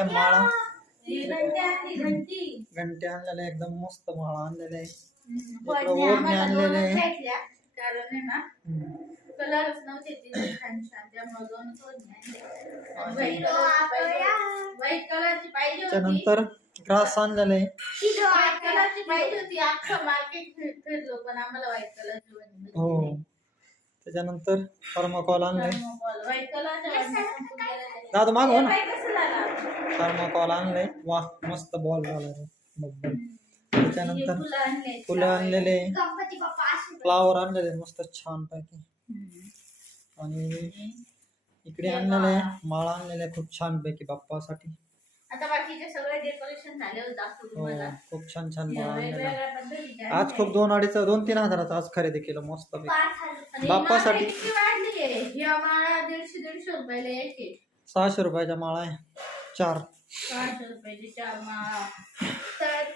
आहे माळा ही घंटी आणली, घंटी. घंटे आणलेला आहे एकदम मस्त माळा आणलेला आहे ओढणी आणलेली आहे. भेटल्या. कारण आहे ना हम्म. कलरच नव्हते तिथे छान छान त्यामुळे दोनच वडणी आणल्या. आणि व्हाईट कलरची पाहिजे कलरची त्यानंतर ग्रास आणलेला आहे व्हाईट कलरची पाहिजे होती अख्खं मार्केट फिरलो पण आम्हाला व्हाईट कलरची हो. त्याच्यानंतर थर्माकॉल आणलाय. व्हाईट आहेत. दादा मागव हे ना बाई कसं झालं? थर्माकॉल आणलंय. वा मस्त बॉल झाला त्याच्यानंतर फुलं आणले आणलेले. फ्लावर आणलेले मस्त छान पैकी आणि इकडे आणलेलं माळा आणलेल्या आहे खूप छान पैकी बाप्पासाठी हो खूप छान छान माळा आज खूप दोन अडीच दोन तीन हजाराचं आज खरेदी केलं मस्त बाप्पासाठी- दीडशे रुपयाला सहाशे रुपयाच्या माळा आहे. चार. सहाशे रुपयाची चार माळा. तर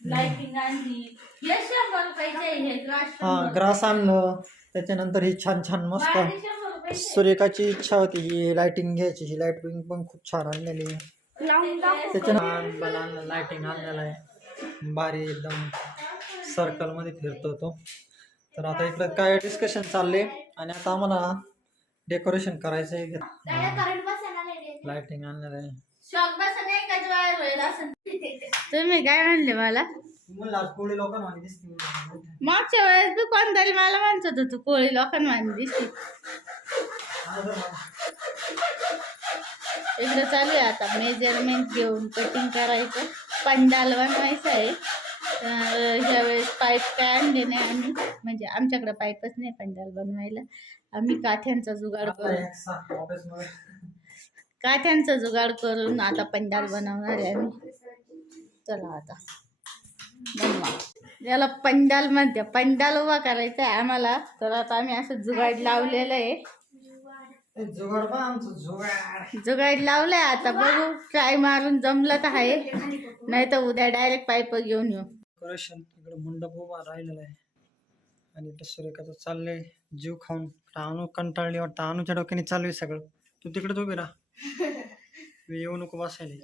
लाइटिंग आणली. हे शंभर रुपयाचे आहे, हे ग्रास हा आणलं. त्याच्यानंतर ही छान छान मस्त. वाढली शंभर रुपयाचे. सूर्यकाची इच्छा होती ही लाइटिंग घ्यायची. ही लाइटिंग पण खूप छान आणलेली. आहे लावून दाखव. त्याच्यानं लाइटिंग आणलेलं आहे. भारी एकदम सर्कलमध्ये फिरतो तो. तर आता इकडं काय डिस्कशन चालले आणि आता आम्हाला डेकोरेशन करायचं आहे काय करंट बसायला लागले. लाइटिंग आणलेलं आहे. तुम्ही काय म्हणले मला. मागच्या वेळेस तू कोणतरी मला म्हणत होतं तू कोळी लोकांना दिसते. इकडं चालू आहे आता मेजरमेंट घेऊन कटिंग करायचं. पंडाल बनवायचं आहे. तर ह्यावेळेस पाईप काय आणले नाही आम्ही. म्हणजे आमच्याकडे पाईपच नाही पंडाल बनवायला आम्ही काठ्यांचा जुगाड करू. काठ्यांचा जुगाड करून आता पंडाल बनवणार आहे आम्ही? चला आता. बनवा. याला पंडाल म्हणते. पंडाल उभा करायचा आहे आम्हाला. तर आता आम्ही असं जुगाड लावलेलं आहे. जुगाड बा आमचं जुगाड. जुगाड लावलंय आता. बघू ट्राय मारून जमलं तर आहे. नाही तर उद्या डायरेक्ट पाईप घेऊन येऊ. डेकोरेशन इकडे मंडप उभा राहिलेला आहे. आणि इकडे सूर्यकाचं चाललंय जीव खाऊन. अनु कंटाळली वाटतं. अनुच्या डोक्याने चालू आहे सगळं. तू तिकडेच उभी राहा. मी येऊ नको बसायला.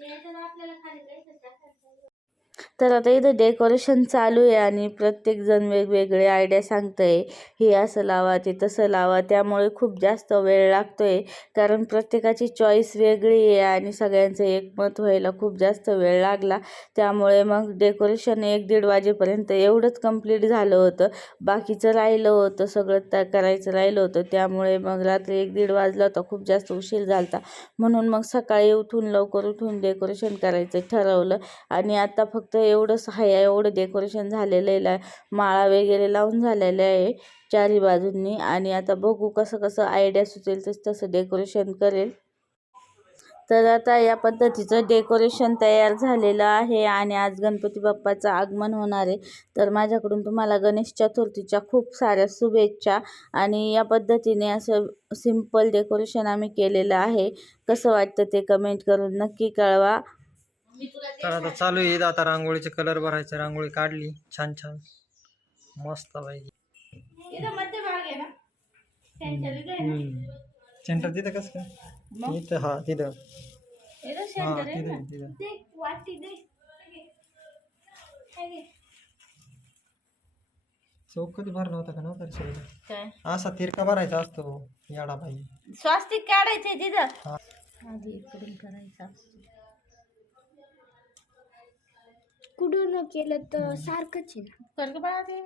तर आता इथं डेकोरेशन चालू आहे आणि प्रत्येकजण वेगवेगळे आयडिया सांगतंय. हे असं लावा ते तसं लावा. त्यामुळे खूप जास्त वेळ लागतोय. कारण प्रत्येकाची चॉईस वेगळी आहे आणि सगळ्यांचं एकमत व्हायला खूप जास्त वेळ लागला. त्यामुळे मग डेकोरेशन एक दीड वाजेपर्यंत एवढंच कंप्लीट झालं होतं. बाकीचं राहिलं होतं सगळं त्या करायचं राहिलं होतं. त्यामुळे मग रात्री एक दीड वाजला होता. खूप जास्त उशीर झाला होता म्हणून मग सकाळी उठून लवकर उठून डेकोरेशन करायचं ठरवलं. आणि आता फक्त एवढंच सहाय्या एवढं डेकोरेशन झालेलं आहे माळा वगैरे लावून झालेलं आहे चारी बाजूंनी. आणि आता बघू कसं कसं आयडिया सुचेल तसं तसं डेकोरेशन करेल. तर आता या पद्धतीचं डेकोरेशन तयार झालेलं आहे आणि आज गणपती बाप्पाचं आगमन होणार आहे. तर माझ्याकडून तुम्हाला गणेश चतुर्थीच्या खूप साऱ्या शुभेच्छा. आणि या पद्धतीने असं सिंपल डेकोरेशन आम्ही केलेलं आहे. कसं वाटतं ते कमेंट करून नक्की कळवा. तर आता चालू आहे. आता रांगोळीचे कलर भरायचे. रांगोळी काढली. छान छान. मस्त पाहिजे सेंटर तिथं कसं काय? इथं हा तिथं. हा तिथं तिथं. दे, वाटी दे. घे. चौक कधी भरला होता का नव्हता असा तिरका भरायचा असतो याडा पाहिजे स्वास्तिक काढायचंय तिथं. हा. इकडून करायचं कुठून केलं तर सारखंच आहे ना गं बाळा ते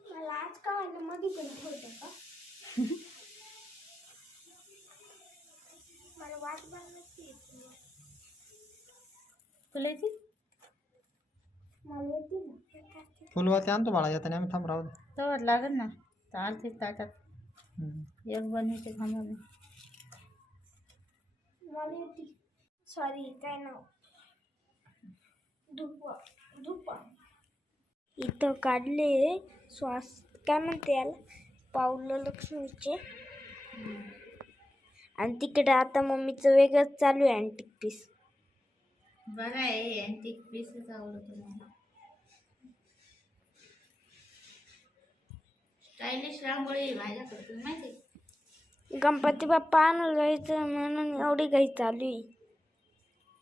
मला आज का वाटलं मध्ये पण ठेवतं का मला वाट बघायची आहे. तुला येते मला येते ना फुलवाती आणतो बाळा येताना आम्ही थांब राहू दे. तवर लागत ना चालते ताटात. एक बनवते थांबा मी. सॉरी काय नाव? धुपा धुपा इथं काढले श्वास काय म्हणते याला? पावलं लक्ष्मीचे. आणि तिकडे आता मम्मीचं वेगळंच चालू आहे अँटिक पीस बरं आहे अँटिक पीसच आवडतो मला. स्टायलिश रांगोळी माझ्याकडे तुला माहिती आहे? गणपती बाप्पा आणून जायचं म्हणून एवढी काही चालू आहे.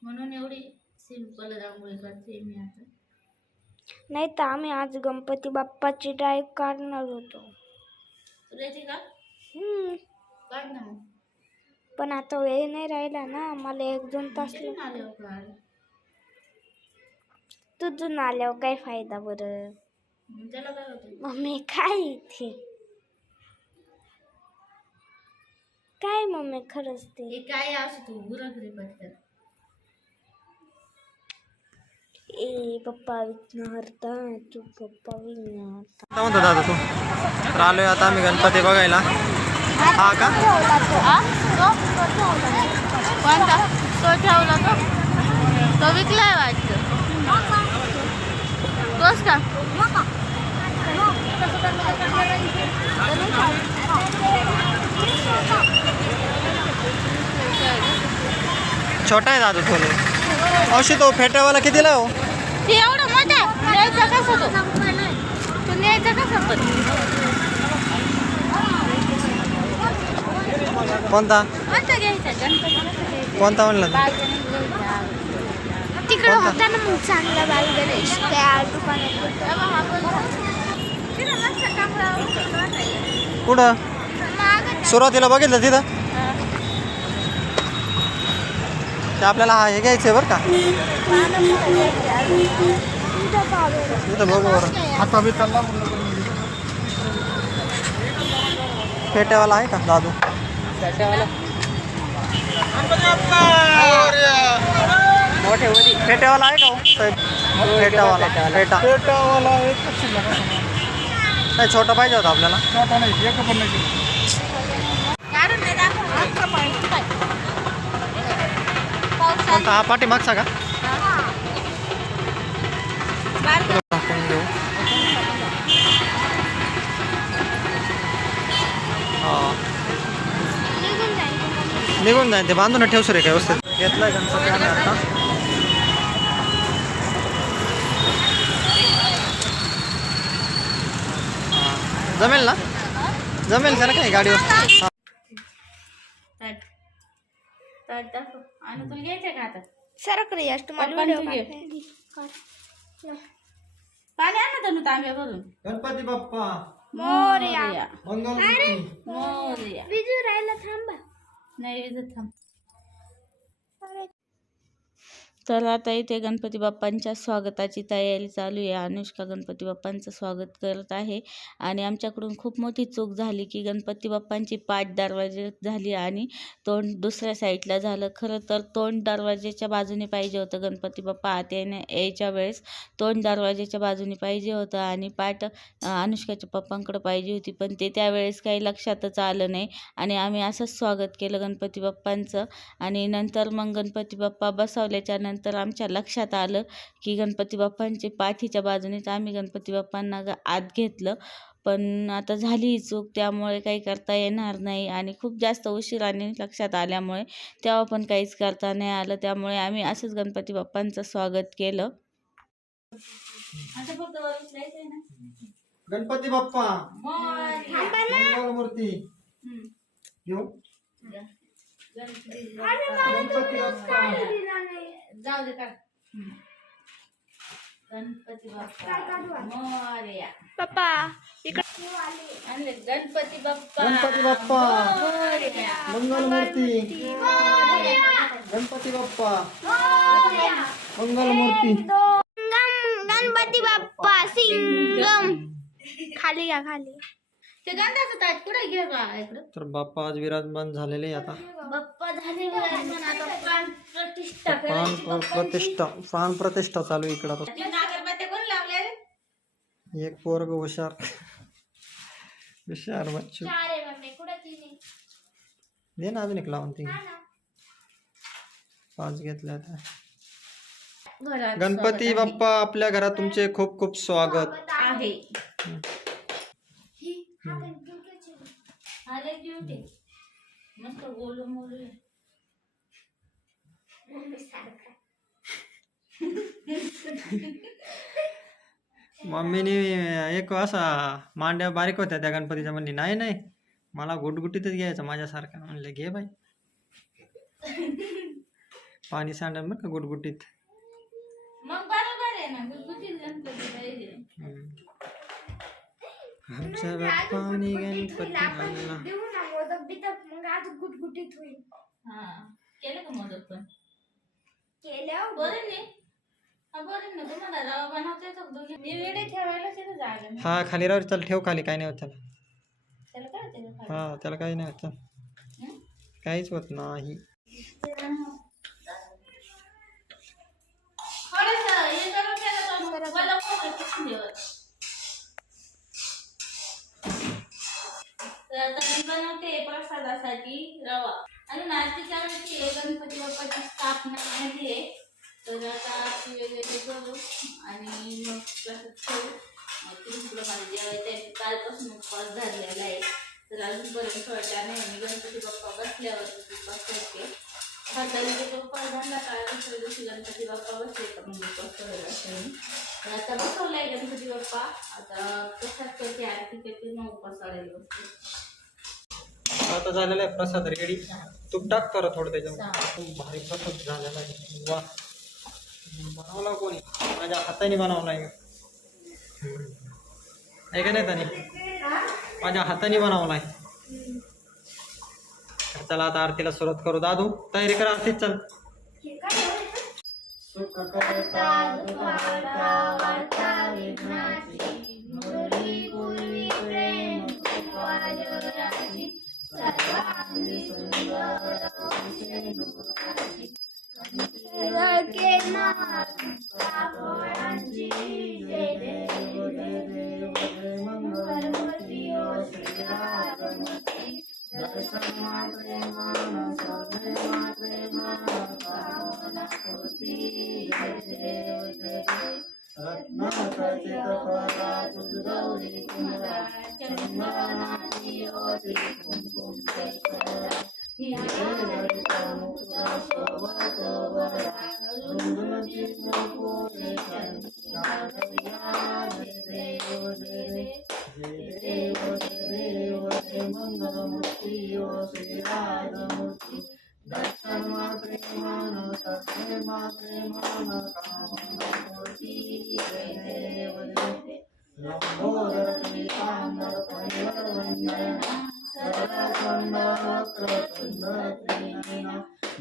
म्हणून एवढी सिंपल रांगोळी करते मी आता. नाही तर आम्ही आज गणपती बाप्पाची ड्राईव्ह काढणार होतो. तुला येते का? हम्म. काढ ना मग. पण आता वेळ नाही राहिला ना मला एक दोन तास काढ. तुझून आल्यावर काय फायदा बरं? मम्मी काय इथे? काय मम्मी खरंच ते? हे काय असं तू गुरगुरी पटकन. ए पप्पा विघ्नहर्ता तू पप्पा विघ्नहर्ता काय म्हणतो दादा तू. तर आलोय आता आम्ही गणपती बघायला. हा का? कोणता? तो ठेवला तो? तो विकलाय वाटतं. तोच का? छोटा आहे दादा थोडे अशी तो फेट्यावाला कितीला आहे हो? ते एवढं मोठं न्यायचा कसा तो तो न्यायचा कसा पण कोणता? कोणता घ्यायचा? कोणता म्हणला तू? घ्यायचा. तिकडे होता ना मग चांगला बाल गणेश त्या दुकानात कुठं? सुरुवातीला बघितलं तिथं? ते आपल्याला हा हे घ्यायचं आहे बरं का? तिथं बघू बरं. फेट्यावाला आहे का दादू? फेट्यावाला आहे का हो? साहेब? फेट्यावाला फेटा नाही छोटा पाहिजे होता आपल्याला. पाणी कोणता हा पाठी मागचा का हा निघून जाईन ते बांधून ठेव सर काय व्यवस्थित? घेतलाय गणपती आता जमेल ना? जमेल का ना काय गाडीवर? हा. आणि तुला घ्यायचं का आता? सरकडे तुम्हाला. पाणी आण ना तनु तांब्या भरून. गणपती बाप्पा. मोरया. मोरया. मंगल मोरया. विजू राहिला थांबा. नाही विजत थांब. तर आता इथे गणपती बाप्पांच्या स्वागताची तयारी चालू आहे. अनुष्का गणपती बाप्पांचं स्वागत करत आहे. आणि आमच्याकडून खूप मोठी चूक झाली की गणपती बाप्पांची पाच दरवाजे झाली आणि तोंड दुसऱ्या साईडला झालं. खरं तर तोंड दरवाजेच्या बाजूने पाहिजे होतं गणपती बाप्पा. आत्याने येण्या यायच्या वेळेस तोंड दरवाजेच्या बाजूने पाहिजे होतं आणि पाठ अनुष्काच्या पप्पांकडं पाहिजे होती. पण ते त्यावेळेस काही लक्षातच आलं नाही. आणि आम्ही असंच स्वागत केलं गणपती बाप्पांचं. आणि नंतर मग गणपती बाप्पा बसवल्याच्या नंतर आमच्या लक्षात आलं की गणपती बाप्पांची पाठीच्या बाजूनेच आम्ही गणपती बाप्पांना ग- आत घेतलं. पण आता झाली ही चूक त्यामुळे काही करता येणार नाही आणि खूप जास्त उशिराने लक्षात आल्यामुळे तेव्हा पण काहीच करता नाही आलं. त्यामुळे आम्ही असंच गणपती बाप्पांचं स्वागत केलं. गणपती बाप्पा. घेऊ. गणपती बाप्पा. जाऊ दे गणपती बाप्पा. मोरया. पप्पा आणले गणपती बाप्पा. गणपती बाप्पा. मोरया. मंगलमूर्ती. गणपती बाप्पा. मंगलमूर्ती. सिंगम गणपती बाप्पा सिंगम. खाली या खाली. ते गंधाचं ताट कुठे घे बा इकडं? तर बाप्पा आज विराजमान झालेले आहे आता. बाप्पा झाले विराजमान, आता प्राण प्रतिष्ठा प्राण करायची प्र- प्रतिष्ठा प्राण प्रतिष्ठा चालू आहे इकडं आता. बाप्पाची. नागरबात्या कोण लावल्या रे? एक पोरग हुशार. हुशार बच्चू. अरे मम्मी कुठे तिने? दे ना अजून एक लावून ती. पाच घेतल्या आता. घरात गणपती बाप्पा आपल्या घरात तुमचे खूप खूप स्वागत. आहे. ड्युटी मस्त गोलू मोलू. आहे. मम्मीने एक असा मांड्या बारीक होत्या त्या गणपतीच्या म्हणली नाही नाही मला गुटगुटीतच घ्यायचं माझ्यासारखा. म्हणलं घे बाई. पाणी सांडल बरं का गुटगुटीत? मग बरोबर आहे ना गुटगुटीत गणपती पाहिजे. आमच्या बाप्पाने गणपती आणला देऊ ना मोदक बिदक मग आज गुटगुटीत होईल हा केलं का मदत पण केल्यावर बरं नाही हा बरं ना तुम्हाला रवा बनवता येतो का दोघी मी वेळे ठेवायला तिथं नाही. हा खाली राहू चल ठेव खाली काही नाही होत त्याला त्याला काय होतं का खाली? हा त्याला काही नाही होत चल. हं? काहीच होत नाही थोडंसं हे करून केलं तर मग मला खोबरं किसून ठेवा. तर आता मी बनवते प्रसादासाठी रवा. आणि नाशिकच्या वेळेची गणपती बाप्पाची स्थापना झाली आहे. तर आता वेगवेगळे करू आणि मग प्रसाद ठेवू. मग तीन प्रमाणे जेवायचं आहे कालपासून उपवास धरलेला आहे. तर अजूनपर्यंत सोडला नाही. मी गणपती बाप्पा बसल्यावर उपवास करते. हरतालिकेचा उपवास झाला काय दुसऱ्या दिवशी गणपती बाप्पा बसले का? मग उपवास करायला असेल तर आता बसवलाय गणपती बाप्पा. आता प्रसाद करते. आरती करते. मग उपवास करायला बसते. आता झालेला आहे प्रसाद रेडी. तूप टाक तर थोडं त्याच्यामध्ये खूप भारी प्रसाद झालेला आहे. वा. बनवला कोणी? माझ्या हाताने बनवला आहे. का नाही त्याने माझ्या हाताने बनवला आहे. चला आता आरतीला सुरुवात करू. दादू तयारी करा आरतीत चल. सुख करता गणपती बाप्पा मोरया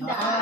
मंगल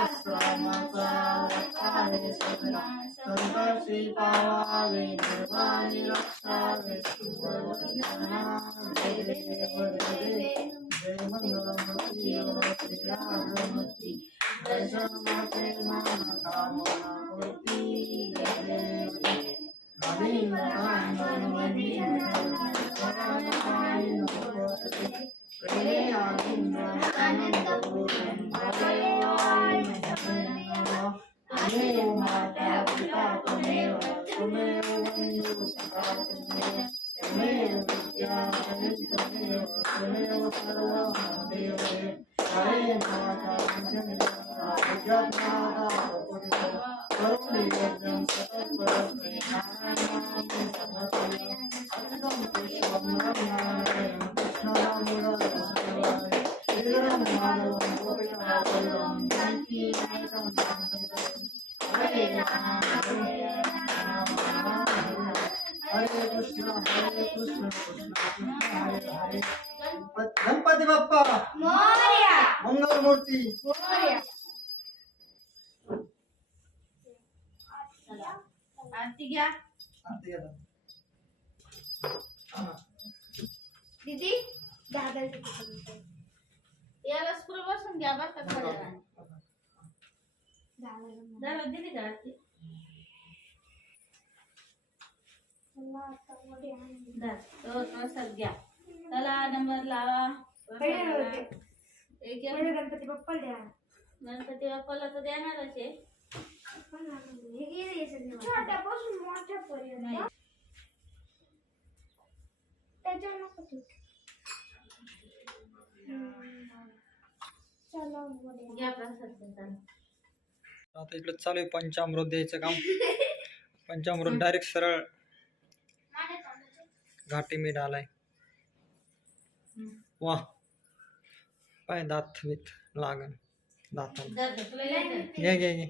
मूर्ती मोरया चला आरती घ्या आरती घ्या. हा. दीदी दादा याला स्कूल बसून घ्या बरं का थोड्या. दादा दिली तो घ्या. चला नंबर लावा. प्रसादाला. एक एक गणपती बाप्पा द्या गणपती बाप्पाला तर देणारच आहे. छोट्यापासून मोठ्यापर्यंत आता इकडे चालू आहे पंचामृत द्यायचं काम. पंचामृत डायरेक्ट सरळ घाटी मीठ आलाय. वा पाय दात बीत लागन. दाताला घे घे घे.